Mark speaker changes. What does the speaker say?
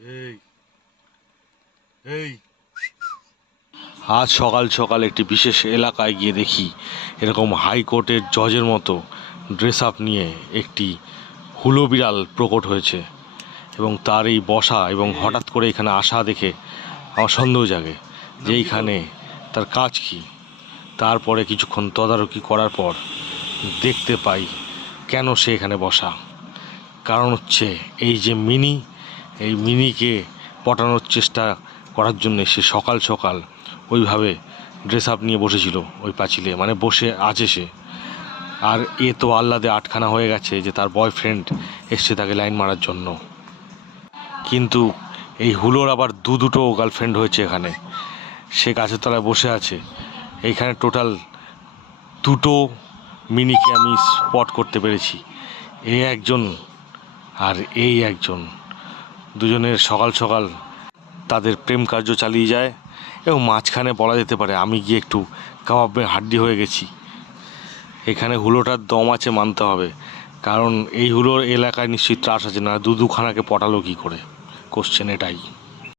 Speaker 1: এই এই। আজ সকাল সকাল একটি বিশেষ এলাকায় গিয়ে দেখি এরকম হাইকোর্টের জজের মতো ড্রেস আপ নিয়ে একটি হুলো বিড়াল প্রকট হয়েছে এবং তার এই বসা এবং হঠাৎ করে এখানে আসা দেখে আমার সন্দেহ জাগে যে এইখানে তার কাজ কি? তারপরে কিছুক্ষণ তদারকি করার পর দেখতে পাই কেন সে এখানে বসা। কারণ হচ্ছে এই যে মিনি এই মিনিকে পটানোর চেষ্টা করার জন্যে সে সকাল সকাল ওইভাবে ড্রেস আপ নিয়ে বসেছিল ওই পাঁচিলে মানে বসে আছে সে। আর এ তো আহ্লাদে আটখানা হয়ে গেছে যে তার বয়ফ্রেন্ড এসছে তাকে লাইন মারার জন্য। কিন্তু এই হুলোর আবার দু দুটো গার্লফ্রেন্ড হয়েছে এখানে। সে গাছের তলায় বসে আছে। এইখানে টোটাল দুটো মিনিকে আমি স্পট করতে পেরেছি। এ একজন আর এই একজন। দুজনের সকাল সকাল তাদের প্রেম কার্য চালিয়ে যায় এবং মাঝখানে বলা যেতে পারে আমি গিয়ে একটু কাবাবের হাড্ডি হয়ে গেছি। এখানে হুলোটার দম আছে মানতে হবে, কারণ এই হুলোর এলাকায় নিশ্চয়ই ত্রাস আছে, না দুদুখানাকে পটালো কী করে? কোশ্চেন এটাই।